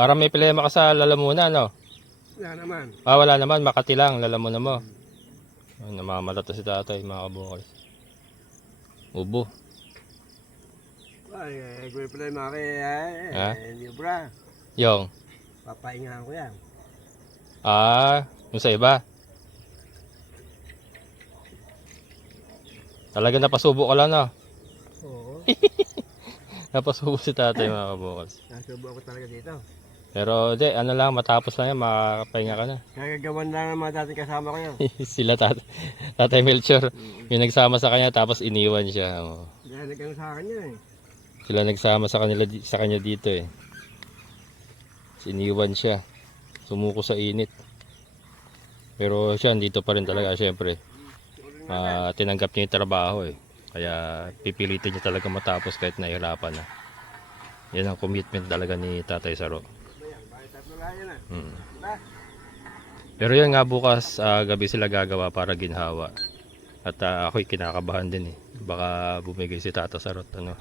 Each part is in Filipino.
Para may problema ka sa lalamunan, no? Wala naman. Wala naman. Makati lang, lalamunan mo. Namamala to si tatay, mga kabukal. Ubo. Ay, problema ko Ha? hindi bra. Yung. Papahingahan ko yan. Yung sa iba. Talaga napasubo ka lang, no? Oo. Napasubo si tatay, mga kabukal. Nasubo ako talaga dito. Pero di, ano lang, matapos lang yan, makakapahinga ka na. Kagagawan lang ng mga dating kasama ko yun. Sila tatay Melchor, yung nagsama sa kanya tapos iniwan siya. Oh. Dahil nagano sa akin yun eh. Sila nagsama sa kanya dito eh. Iniwan siya. Sumuko sa init. Pero siya dito pa rin talaga, syempre. Tinanggap niya yung trabaho eh. Kaya pipilitin niya talaga matapos kahit nahihirapan na. Yan ang commitment talaga ni Tatay Saro. Pero yan nga bukas gabi sila gagawa para ginhawa. At ako'y kinakabahan din eh. Baka bumigay si Tata Sarot. Ano.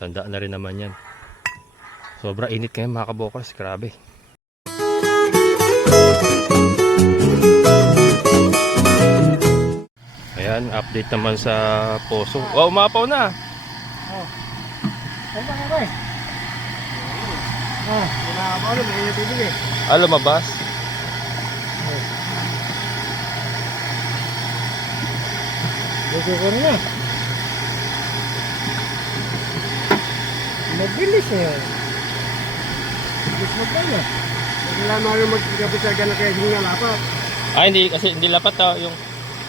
Tanda na rin naman yan. Sobra init ngayon mga kabukas. Grabe. Ayan, update naman sa poso. Wow, umapaw na. Saan ba nga ba eh? Umapaw na, may tubig eh. Lumabas. Gusto ko na. Mabilis eh. Mabilis mo ba na? Kailangan mo yung magkapit sa gano'n kaya hindi nga lapat. Hindi kasi hindi lapat yung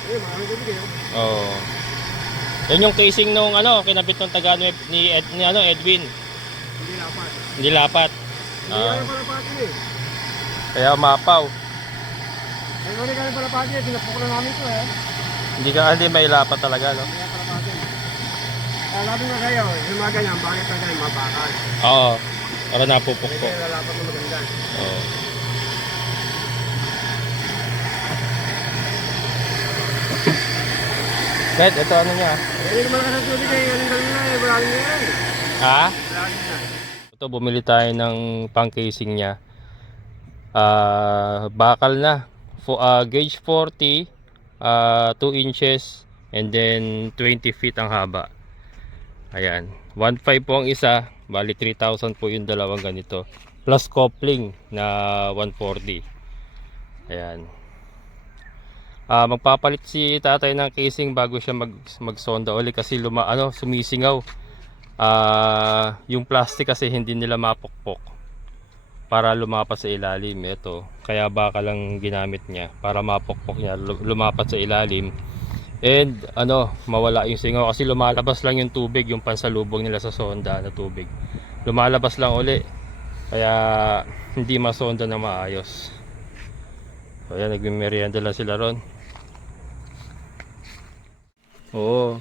Ayun, maraming tubig eh. oh. Yan yung casing nung kinabit ng taga ni Edwin. Hindi lapat. Hindi lapat. Hindi kaya pala patin eh. Kaya mapaw. Ay, kung hindi kaya pala patin eh, tinapok na namin ito eh. Hindi may lapat talaga, no? Kaya pala patin. Sabi nga kayo, yung mga ganyan, bakit na ganyan, mabakal. Oo. Para napupok Hindi ko. kaya lalapat na maganda. Oo. Kahit ito ano niya? Hindi naman ka sa tubig eh, galing na eh, maraming nga eh. Ha? Maraming na. Ito bumili tayo ng pang casing niya. Bakal na. Gauge 40, 2 inches, and then 20 feet ang haba. Ayan. 1.5 po ang isa. Bali 3,000 po yung dalawang ganito. Plus coupling na 140. Ayan. Magpapalit si tatay ng casing bago siya magsonda uli kasi sumisingaw. Yung plastic kasi hindi nila mapukpok para lumapat sa ilalim. Ito, kaya baka lang ginamit niya para mapukpok niya, lumapat sa ilalim. And mawala yung singaw kasi lumalabas lang yung tubig, yung pansalubong nila sa sonda na tubig. Lumalabas lang uli. Kaya hindi masonda na maayos. So ayan, nagmimerienda lang sila ron. Oo.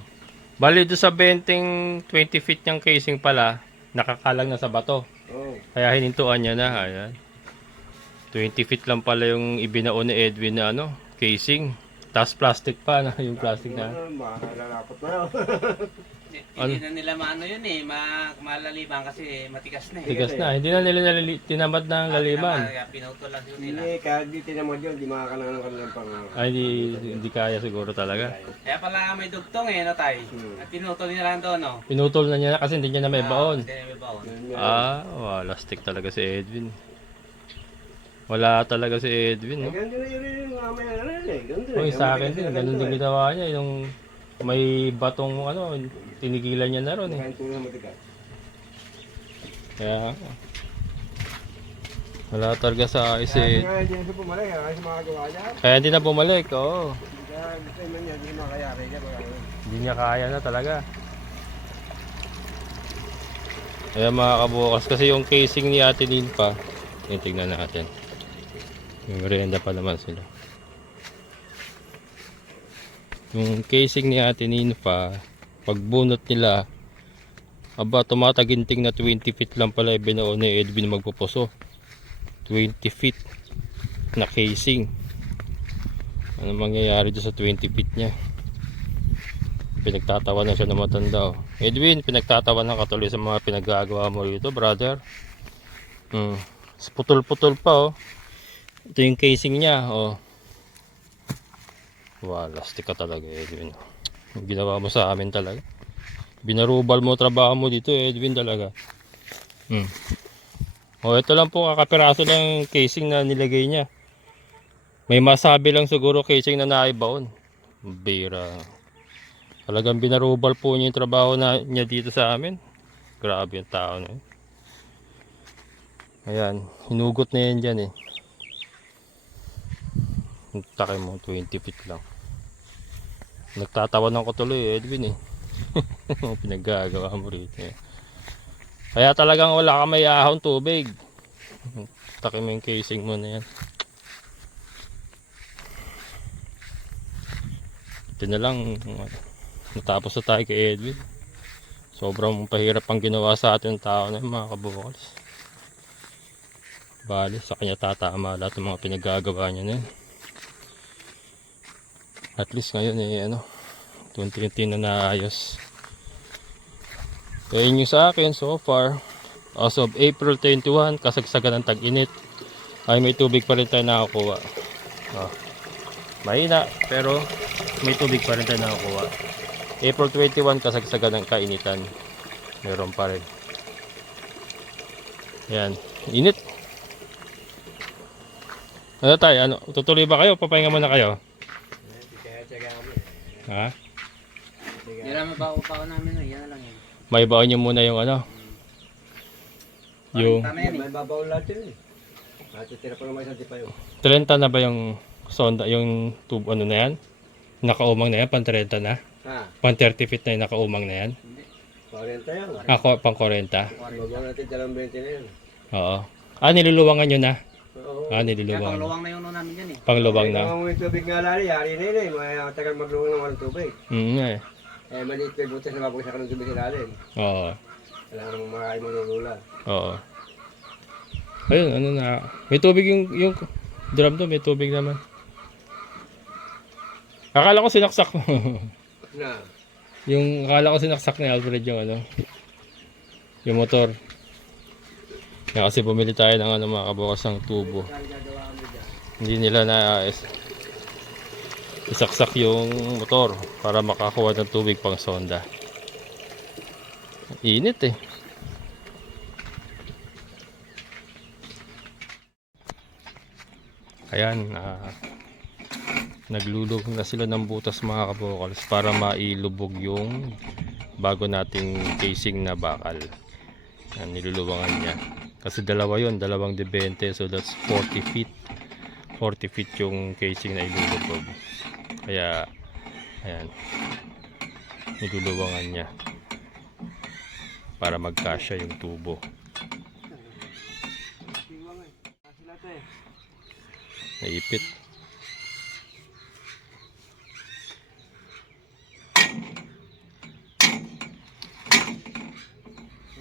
Bali doon sa benteng 20 feet niyang casing pala, nakakalang na sa bato. Oo. Kaya hinintuan niya na. Ayan. 20 feet lang pala yung ibinao ni Edwin na casing. Tapos plastic pa na yung plastic na. Malalapot na yun. Hindi na nila maano yun eh, malaliman kasi matigas na eh. Tigas na. Hindi na nila tinamad ng laliman. Pinutol lang yun nila. Hindi, kahit di tinamod yun, di makakalangan ng kanilang pangangako. Ay, hindi kaya siguro talaga. Kaya pala may dugtong eh, no tay? At pinutol nila lang doon, no? Pinutol na niya kasi hindi niya na may baon. Hindi na may baon. Wala stick talaga si Edwin. Wala talaga si Edwin, no? Ganun din yun yung mamaya na rin eh. Ganun din. Uy, sa akin din, ganun din ginawa niya. Yung may batong tinigilan niya na ron eh. Kain tuloy na matigas. Kaya, wala talaga sa ayos eh. Kaya hindi na siya pumalik, kasi makagawa niya. Kaya hindi na bumalik, oo. Kaya gusto naman niya, hindi makayari niya. Hindi niya kaya na talaga. Kaya mga kabukas, kasi yung casing ni Ate Ninfa, tingnan natin. May merienda pa naman sila. Yung casing ni Ate Ninfa, pagbunot nila, tumataginting na 20 feet lang pala ibinao ni Edwin magpupuso. 20 feet na casing. Ano mangyayari doon sa 20 feet niya? Pinagtatawa na siya ng matanda. Edwin, pinagtatawa na katuloy sa mga pinagagawa mo rito, brother. Putol-putol pa oh. Ito yung casing niya oh. Wow, lastik ka talaga Edwin. Yung ginawa mo sa amin talaga. Binarubal mo trabaho mo dito Edwin talaga. Oh, ito lang po kakapiraso lang yung casing na nilagay niya. May masabi lang siguro casing na naibaon. Bira. Talagang binarubal po niya yung trabaho niya dito sa amin. Grabe yung tao na yun. Ayan, hinugot na yan dyan eh. Takay mo, 20 feet lang. Nagtatawanan ko tuloy Edwin eh. Pinaggagawa mo rito eh. Kaya talagang wala ka may ahon tubig. Takay mo yung casing mo na yan. Ito na lang. Natapos na tayo kay Edwin. Sobrang pahirap ang ginawa sa atin ng tao na yun, mga kabukals. Bali, sa kanya tatama lahat ng mga pinaggagawa niya na yun. At least ngayon eh ano, tunti-tunti na naayos. Kaya yun yung sa akin so far. As of April 21, kasagsagan ng tag-init, ay may tubig pa rin tayo nakakuha. Mahina, pero may tubig pa rin tayo nakakuha. April 21, kasagsagan ng kainitan. Meron pa rin. Yan, init. Ano tayo? Ano? Tutuloy ba kayo? Papahinga muna kayo? Ha? Hindi naman pa namin, no? Yan na lang yun. May baon nyo muna yung ano? Yung Tama yan eh. May babaw lahat yun eh. Natitira pa naman isang tipa yun. 30 na ba yung sonda, yung tubo ano na yan? Nakaumang na yan, pang 30 na? Ha? Pang 30 feet na yung nakaumang na yan? 40 yan. Ako, pang 40? Babaw natin 220 na yan. Oo. Ah, niluluwangan nyo na? Oo. Ah, Kaya niluluwangan. pangluwang na yun no namin yan eh. Pangluwang na? Kung may tubig nga lali, yari na yun eh. May tagal magluwang ng walang tubig. Eh. Eh, maliit pa yung butas na mapagsak ng tubig sa lalim. Oo. Kailangan ng makain mo lulula. Oo. Ayun, ano na. May tubig yung drum to, may tubig naman. Akala ko sinaksak mo. Na? Akala ko sinaksak ni Alfred yung ano. Yung motor. Kaya kasi bumili tayo ng ano, mga kabukas ng tubo. Hindi nila na isaksak yung motor para makakuha ng tubig pang sonda. Init eh. Ayan, naglulubog na sila ng butas mga kabukals para mailubog yung bago nating casing na bakal. Ayan, nilulubangan niya. Kasi dalawa yun, dalawang debente, so that's 40 feet. 40 feet yung casing na ilulubog. Kaya, ayan, nilulubangan niya para magkasya yung tubo. Naipit.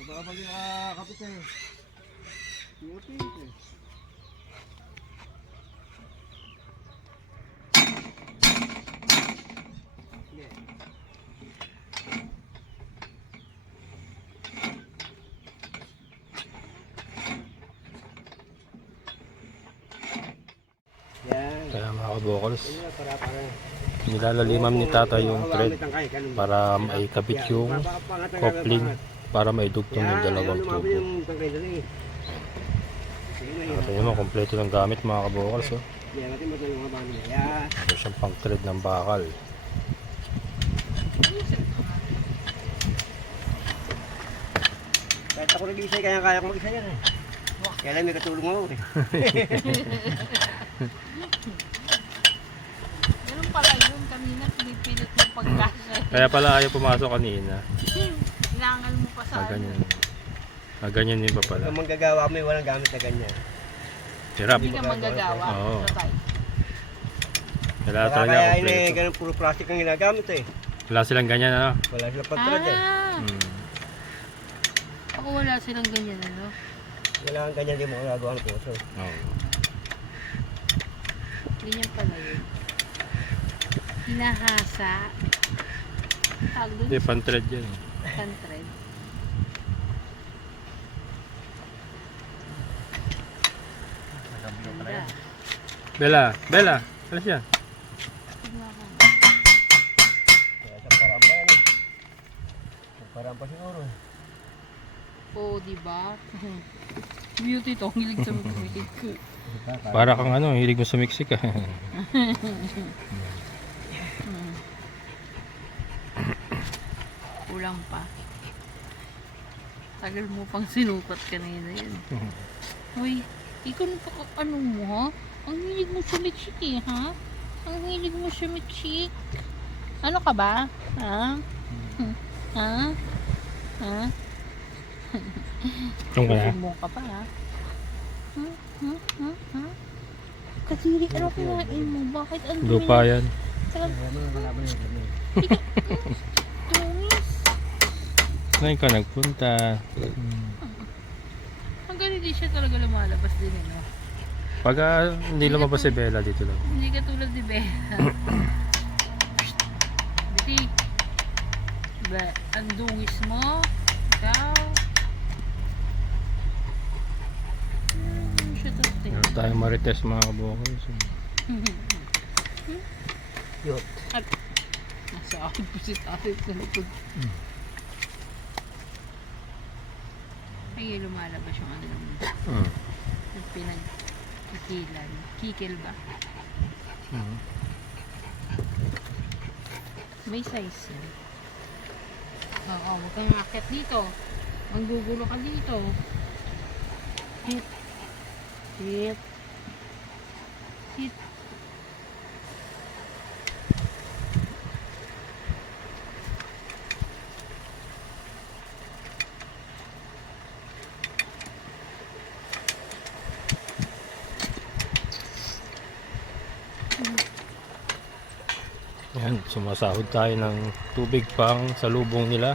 Baka pag nakakapit eh. Ipit eh. Yan. Kaya mga kabukals, Para nilalaliman ni tata yung thread para maikabit yung coupling para maidugtong yung dalawang tubo. Ito naman, kompleto ng gamit mga kabukals. Oh. Yan natin yung mga bangin. Yan. Ito siyang pang thread ng bakal. Kahit ako nag-iisa, kaya ko mag-isa yan eh. Kaya lang may katulong ako eh. Ganun pala yun, kanina pinipilit yung pagkasya. Kaya pala ayaw pumasok kanina. Ilangal mo pa sa Ganyan. Ganyan din pa pala. Kung manggagawa may walang gamit na ganyan. Hirap. Hindi ka manggagawa. Oo. Sabay. Kailangan talaga Kaya yun eh, kompleto. ganun puro plastic ang ginagamit eh. Wala silang ganyan ano. Wala sila pagtrad eh. Ako wala silang ganyan, ano? Wala kang ganyan din mo gagawa ng puso. Oo. Ganyan pala yun. Hinahasa. Tawag Hindi, dun, pan thread yan. pantred. Bella, Bella, alas yan. Tignan ko. Kaya sa parampa yan eh. Sa parampa siguro eh. Oo, diba? Beauty to, ang hilig sa music. Para kang ano, hilig mo sumiksik ah. Kulang pa. Tagal mo pang sinukat kanina yan. Uy, ikaw na pa ano mo ha? Ang hilig mo sumiksik eh ha? Ang hilig mo sumiksik. Ano ka ba? Ha? Ha? Ha? Yung ka na? Sumo ka pa ha? Ha? Ha? Ha? Ha? Katiri, ano kinain mo? Bakit ang dumi Lupa yan. Tagal, Kaya mo yung kalaban yun. tumis. Ngayon ka nagpunta. Hanggang hindi siya talaga lumalabas din eh, no? Pag hindi lumabas si Bella dito lang. Hindi ka tulad ni Bella. Biti. Ba, ang dungis mo. Ikaw. Siya to. Meron tayong marites mga kabukos. Yun. Nasa akin po si tatay sa likod. Ay, lumalabas yung ano naman. Yung pinagkikilan. Kikil ba? May size yan. Oo, huwag kang akit dito. Ang gugulo ka dito. Hit. Hit. Hit. Yan, sumasahod tayo ng tubig pang sa lubong nila.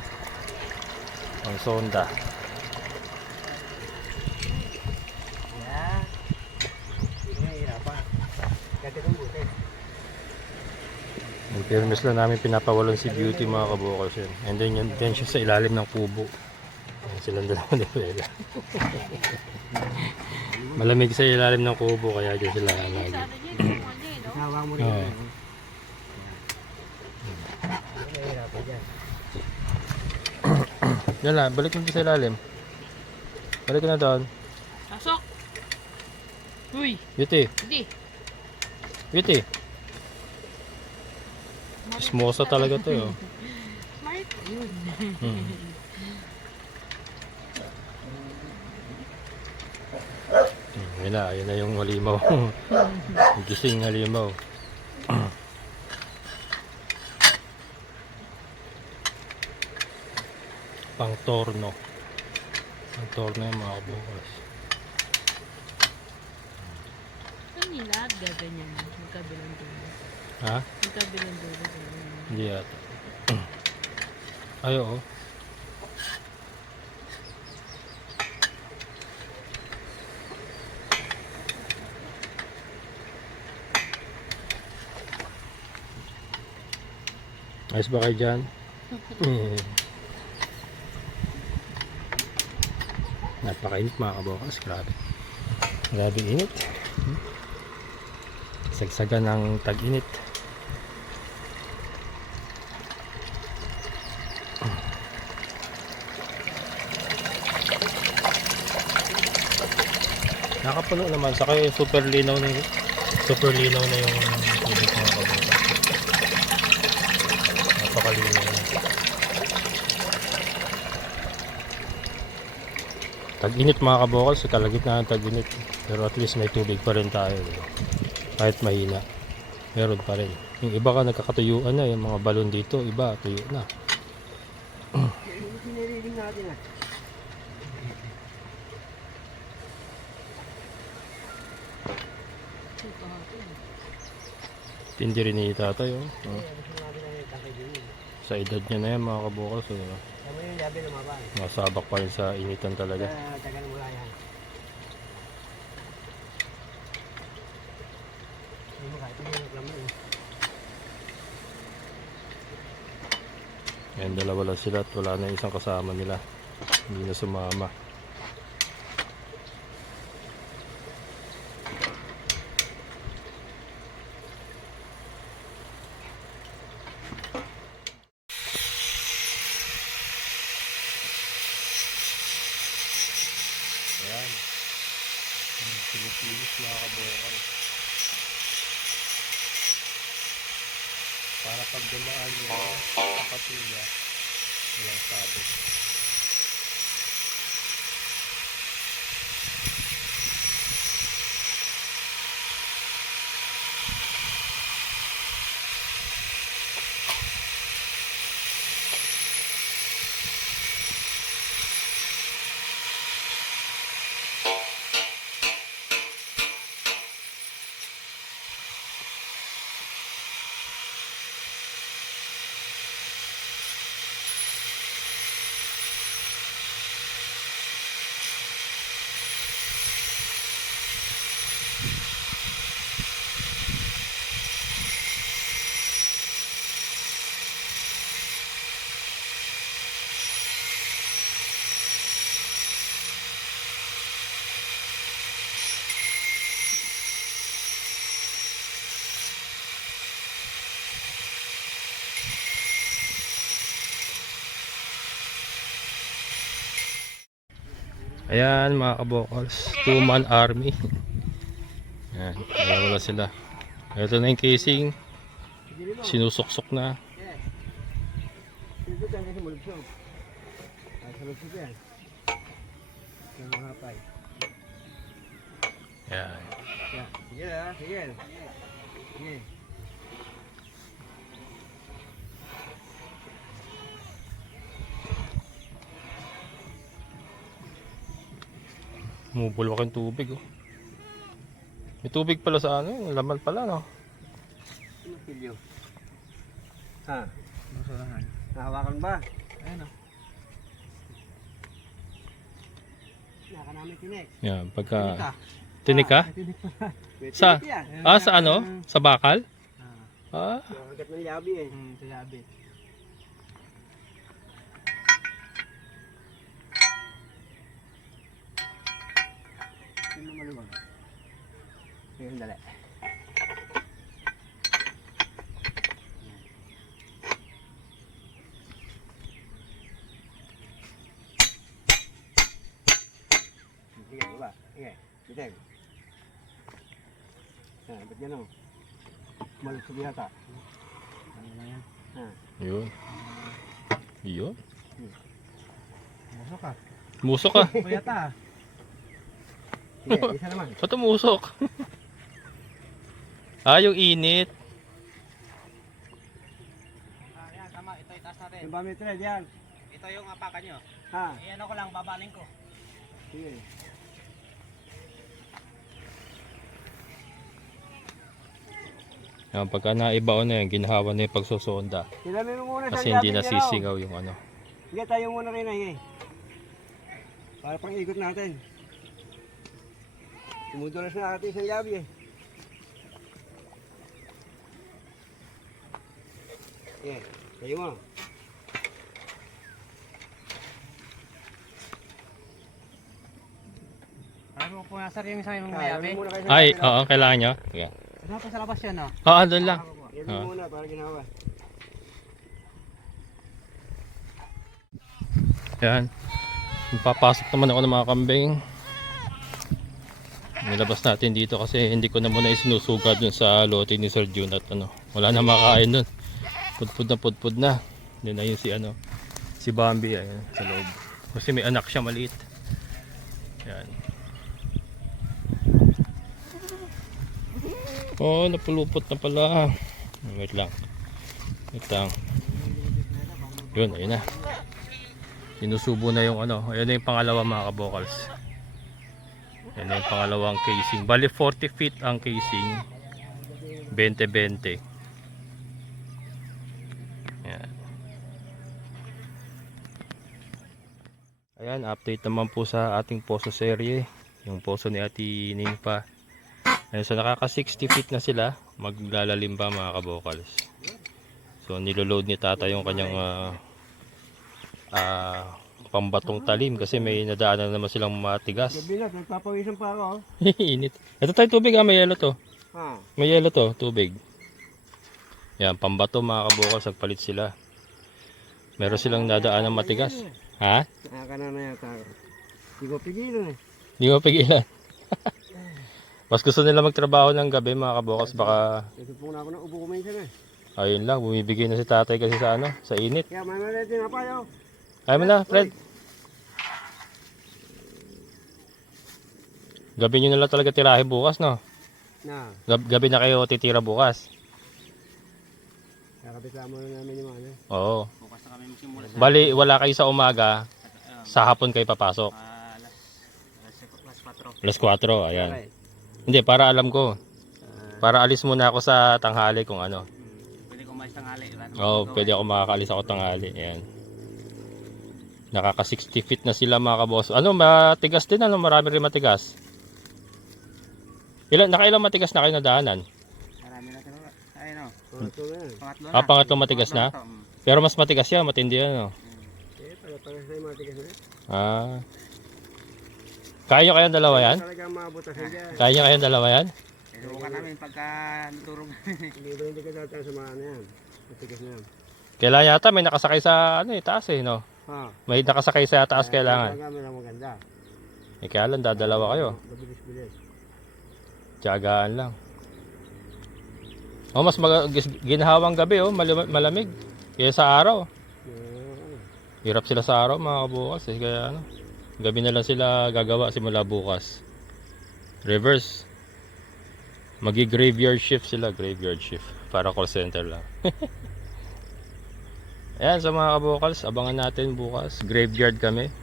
Ang sonda. Yeah. Nahihirapan. Kaya kung buti. Yung permis lang namin pinapawalan si Beauty mga kabukos yun. And then yun din siya sa ilalim ng kubo. Yan, silang dalawa ni Bella. Malamig sa ilalim ng kubo kaya dyan sila lagi. Nawa mo rin. Oo. Nahihirapan dyan. Yan lang, balik mo sa ilalim. Balik ka na doon. Pasok! Uy! Beauty, Hindi! Beauty. Smosa talaga to yun. Smart! Yun. Yun na yung halimaw. Yung gising halimaw. Pang torno. Pang torno yung mga kabukas. Saan nila? Gaganyan. Magkabilang dulo. Ha? Magkabilang dulo. ganyan. Hindi yata. Ay, oo. Ayos ba kayo dyan? Napakainit mga kabukas. Grabe. Grabe init. Sagsagan ng tag-init. Nakapuno naman. Saka super linaw na yung tubig mga kabukas. Napakalinaw na. Tag-init mga kabukal, sa kalagitnaan ng tag-init. Pero at least may tubig pa rin tayo. Kahit mahina. Meron pa rin. Yung iba ka nagkakatuyuan na, yung mga balon dito, iba tuyo na. Siniriling natin ah. Tindi rin ni tatay. Oh. Sa edad niya na yan mga kabukal. So, Tama yung labi lumabas. masabak pa rin sa initan talaga. Tagal mula yan. Hindi mo kahit yung reklamo eh. Yan, dalawa lang sila at wala na yung isang kasama nila. Hindi na sumama. Ayan. Pilipilis mga kabokal. Para pag dumaan yung kapatulya, walang sabit. Ayan mga kabokals, 2-man army. Ayan, wala sila. Ito na yung casing, sinusuksok na. Ito tayo kasi malusog. Ay, sa lusog yan. Sa mga hapay. Ayan. Yeah. Sige na, sige. Sige. Bumubulwak yung tubig oh. May tubig pala sa ano, yung laman pala no. Ano pilyo? Ha? Masalahan. Nahawakan ba? Ayan o. Naka namin tinik. Yan, pagka tinik ka? Tinik pa. Sa? Sa ano? Sa bakal? Ah. Agad ng yabi eh. Sa yabi. Sino maluwag? Ayun, dali. Sige, baba. Sige, biteng. Ba't yan o? Malusog yata. Ano na yan? Yun. Yun. Musok ka. Musok ka. Yata. Sige, isa naman. Ba't umusok? Ah, yung init. Yan, tama. Ito itaas natin. Yung bami thread yan. Ito yung apakan nyo. Ha? Iyan ako lang, babaling ko. Sige. Yan, pagka naibaon na yan, ginahawa na yung pagsusonda. Kilala mo muna sa Kasi hindi yabi niya, nasisingaw yung ano. Sige, tayo muna rin ay. Para pang ikot natin. Tumudulas na natin isang yabi eh. Sige, tayo mo. Ano po nasar yung isang yung Yabi muna kayo sa Ay, yabi, no? oo, kailangan nyo. Sige. Ano pa sa labas yan, no? Oo, doon lang. Yabi Ah. muna para ginawa. Yan. Papasok naman ako ng mga kambing. Nilabas natin dito kasi hindi ko na muna isinusugat dun sa lote ni Sir Jun at ano. Wala na makain dun. Pudpud na. Doon na yun si ano. Si Bambi ayan, sa loob. Kasi may anak siya maliit. Yan. Oh, napulupot na pala. Wait lang. Wait lang. Yun, ayun na. Sinusubo na yung ano. Ayun na yung pangalawa mga kabokals. Ayun na yung pangalawang casing. Bali 40 feet ang casing. 20-20. Ayan. Ayan, update naman po sa ating poso serye. Yung poso ni Ate Ningpa. Ayun, so nakaka 60 feet na sila. Maglalalim pa mga kabokals. So niloload ni tata yung kanyang pambatong talim kasi may nadaanan naman silang matigas. Gabi na, nagpapawisan pa ako. Init. Ito tayo tubig may yelo to. Ha? May yelo to, tubig. Yan, pambato mga kabukals, nagpalit sila. Meron silang nadaanan matigas. Ha? Nakaka na yata ako. Hindi ko pigilan eh. Hindi mo pigilan. Mas gusto nila magtrabaho ng gabi mga kabukas. Baka, Ito po na ako ng ubo ko minsan eh. ayun lang, bumibigay na si tatay kasi sa ano, sa init. Kaya may din nga pa yun. Kaya mo na, Fred. Gabi nyo na lang talaga tirahe bukas, no? Na, Gabi na kayo titira bukas. kakabit lang muna namin yung ano. Oo. Bukas na kami magsimula sa Bali, wala kayo sa umaga, sa hapon kayo papasok. alas 4. Alas 4, ayan. Okay. Hindi, para alam ko. Para alis muna ako sa tanghali kung ano. Pwede ko mais tanghali. Oo, pwede ako makakaalis ako tanghali. Ayan. Nakaka 60 feet na sila mga kaboss. Ano, matigas din ano, marami rin matigas. Nakailang matigas na kayo na daanan? Marami na tinuro. Ayun o. Ito na yan. Pangatlo na. Pangatlong matigas na? Pero mas matigas yan, matindi yan. No? Pala sa yung matigas na yan. Ah. Kaya nyo kayang dalawa yan? Talagang mabutasan dyan. Kaya nyo kayang dalawa yan? Subukan namin pagka naturog. Hindi ka dati sa mga ano yan. Matigas na yan. Kailangan yata may nakasakay sa ano eh, taas eh, no? Ha? May nakasakay sa taas kailangan. Kaya lang maganda. Eh kaya lang, dadalawa kayo. Mabilis-bilis. Tiyagaan lang. Oh, mas ginhawang gabi oh, malamig. Kaya sa araw. Hirap sila sa araw mga kabukas eh, kaya ano. Gabi na lang sila gagawa simula bukas. Reverse. Magi-graveyard shift sila, graveyard shift. Para call center lang. Ayan sa mga kabukals, abangan natin bukas. Graveyard kami.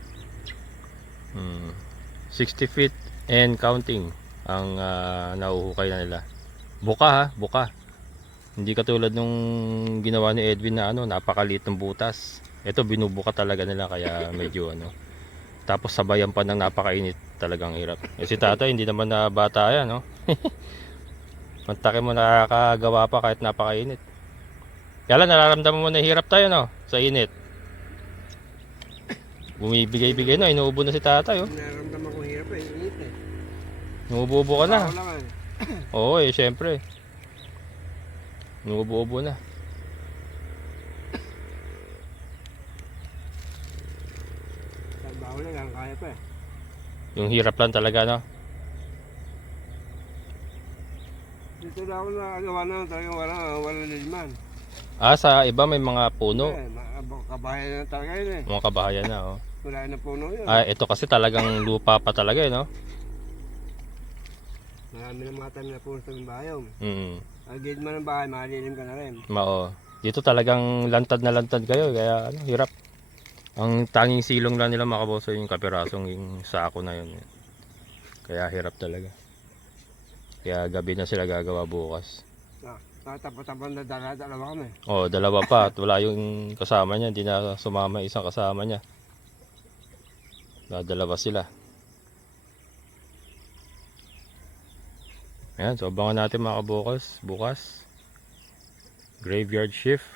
60 feet and counting ang nauhukay na nila. Buka ha, buka. Hindi katulad nung ginawa ni Edwin na ano, napakaliit ng butas. Ito binubuka talaga nila kaya medyo ano. Tapos sabayan pa ng napakainit, talagang hirap. Eh si tatay hindi naman na bata yan, no? Mantake mo nakakagawa pa kahit napakainit. Kaya lang nararamdaman mo na hirap tayo, no? Sa init. Bumibigay-bigay na, inuubo na si tatay, oh. Nararamdaman ko hirap eh. Init eh. Inuubo ka na. Ako lang eh. Oo eh, syempre. Inuubo na. Trabaho lang, ang kaya pa eh. Yung hirap lang talaga, no? Dito na ako nagawa na talagang wala niliman. Ah, sa iba may mga puno. Eh, kabahayan na talaga yun eh. Mga kabahayan na, oh. Wala na puno yun. Ah, ito kasi talagang lupa pa talaga, eh, no? Marami na mga tanim na puno sa bayom. Ang gate man ng bahay, malilim ka na rin. Mao. Dito talagang lantad na lantad kayo, kaya ano, hirap. Ang tanging silong lang nila makaboso yung kapirasong yung sako na yun. Kaya hirap talaga. Kaya gabi na sila gagawa bukas. Tapos-tapos na dalawa kami. Oh, dalawa pa at wala yung kasama niya, hindi na sumama isang kasama niya. Dalawa sila. Ayan, so abangan natin mga kabukas bukas. Graveyard shift.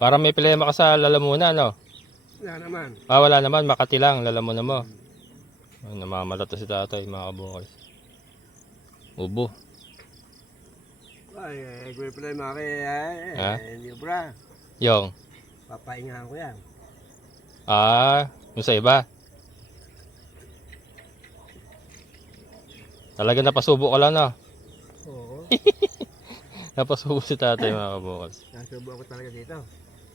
Para may problema ka sa lalamunan, no? Wala naman. Ah, wala naman, Makati lang, lalamunan mo. Oh, namamalat na si tatay, mga kabukas. Ubo. Ay, gawin pala yung maki, Ha? hindi bra. Yung. Papaingahan ko yan. Ah, yung sa iba. Talaga napasubo ka lang, no? Oo. Napasubo si tatay, mga kabukas. Nasubo ako talaga dito.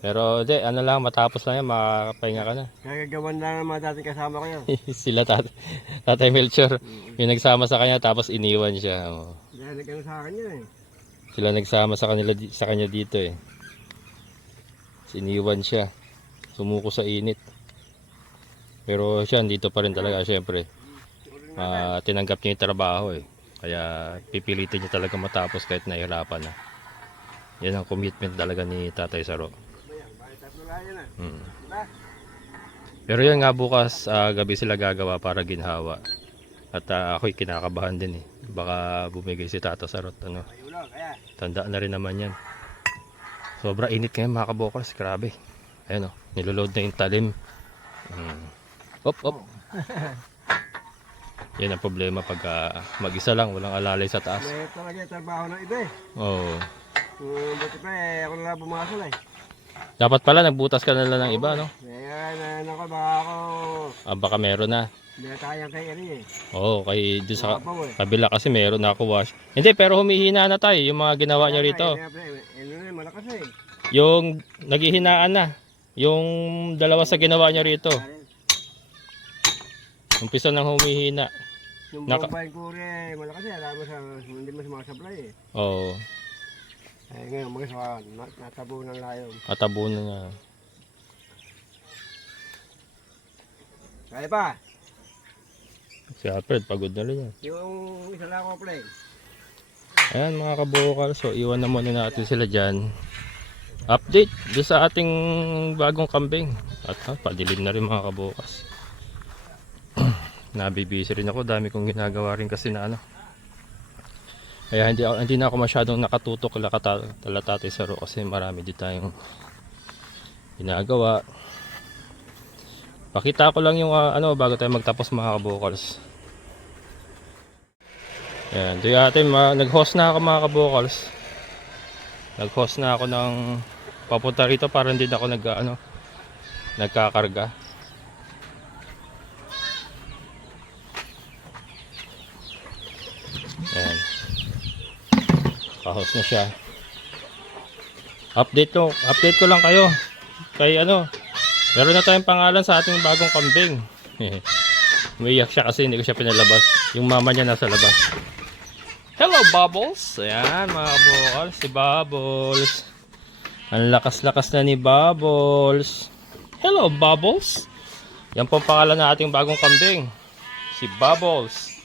Pero di, ano lang, matapos lang yan, makakapahinga ka na. Nagagawan lang ng mga dating kasama ko yun. Sila tatay Melchor, yung nagsama sa kanya tapos iniwan siya. Oh. Dahil nagano sa akin yun eh. Sila nagsama sa kanya dito eh. Iniwan siya. Sumuko sa init. Pero siya dito pa rin talaga, syempre. Tinanggap niya yung trabaho eh. Kaya pipilitin niya talaga matapos kahit nahihirapan na. Yan ang commitment talaga ni Tatay Saro. Pero yan nga bukas gabi sila gagawa para ginhawa. At ako'y kinakabahan din eh. Baka bumigay si Tata Sarot. Ano. Tanda na rin naman yan. Sobra init ngayon mga kabokals. Grabe. Ayan o. Niloload na yung talim. Op, op. Yan ang problema pag mag-isa lang. Walang alalay sa taas. May talaga yung trabaho ng iba eh. Oo. Buti pa eh, ako na lang bumasal eh. Dapat pala nagbutas ka na lang ng iba, no? Ayan, ako, baka ako, Baka meron na. binatayan kay Eri eh. Oo, kay doon sa Mabaw eh. kabila kasi meron na ako wash. Hindi, pero humihina na tayo yung mga ginawa niya rito. Malakas eh. Yung naghihinaan na. Yung dalawa sa ginawa niya rito. Umpisa nang humihina. Yung Naka- Bombay Kure, malakas eh. Alam mo sa, hindi mo sumasablay eh. Oo, Ngayon, mga sa natabo ng layo. atabunan niya. Kaya pa, Si Alfred, pagod na rin yan. yung isa lang ako play. Ayan mga kabukal, so iwan na muna natin sila dyan. Update doon sa ating bagong kambing. At padilim na rin mga kabukas. Nabibisi rin ako, dami kong ginagawa rin kasi na ano. Kaya hindi na ako masyadong nakatutok kala Tatay Saro kasi marami din tayong ginagawa. Pakita ko lang yung ano bago tayo magtapos mga kabukals. Ayan, doon natin nag-host na ako mga kabukals. Nag-host na ako ng papunta rito para hindi na ako nagkakarga. Ayan. Kahos na siya. Update ko lang kayo. Kay meron na tayong pangalan sa ating bagong kambing. Umiiyak siya kasi hindi ko siya pinalabas. Yung mama niya nasa labas. Hello Bubbles! Ayan mga kabukal, si Bubbles. Ang lakas-lakas na ni Bubbles. Hello Bubbles! Yan po ang pangalan ng ating bagong kambing. Si Bubbles.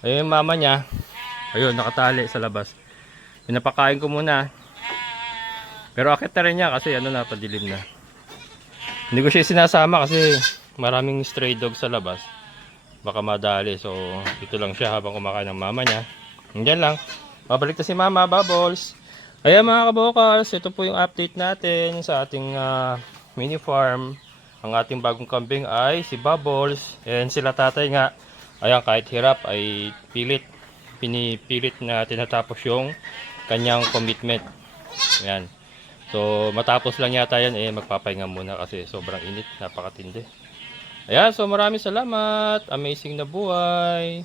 Ayun yung mama niya. Ayun, nakatali sa labas. Pinapakain ko muna. Pero akit na rin niya kasi padilim na. Hindi ko siya sinasama kasi maraming stray dog sa labas. Baka madali. So, dito lang siya habang kumakain ng mama niya. Diyan lang. Babalik na si Mama Bubbles. Ayan mga kabukals, ito po yung update natin sa ating mini farm. Ang ating bagong kambing ay si Bubbles. And sila tatay nga. Ayan, kahit hirap ay pinipilit na tinatapos yung kanyang commitment. Ayan. So matapos lang yata yan magpapahinga muna kasi sobrang init, napakatindi. Ayan, so maraming salamat. Amazing na buhay.